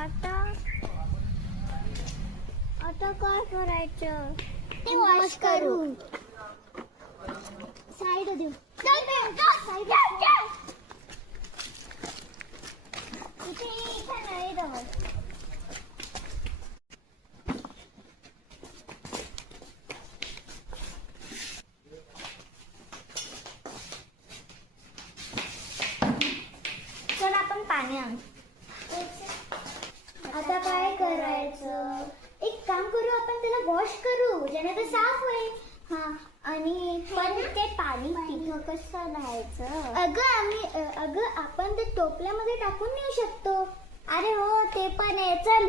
आता आता काय करायचं? ते वॉश करू. साईड देऊ. इथे नाही राहत. चल आपण पाणी आणू. आता काय करायचं? एक काम करू, आपण त्याला वॉश करू, ज्याने ते साफ होईल. हा, आणि पण ते पाणी तिथं कसं राहायचं? अगं आपण ते टोपल्यामध्ये टाकून नेऊ शकतो. अरे हो, ते पण आहे. चल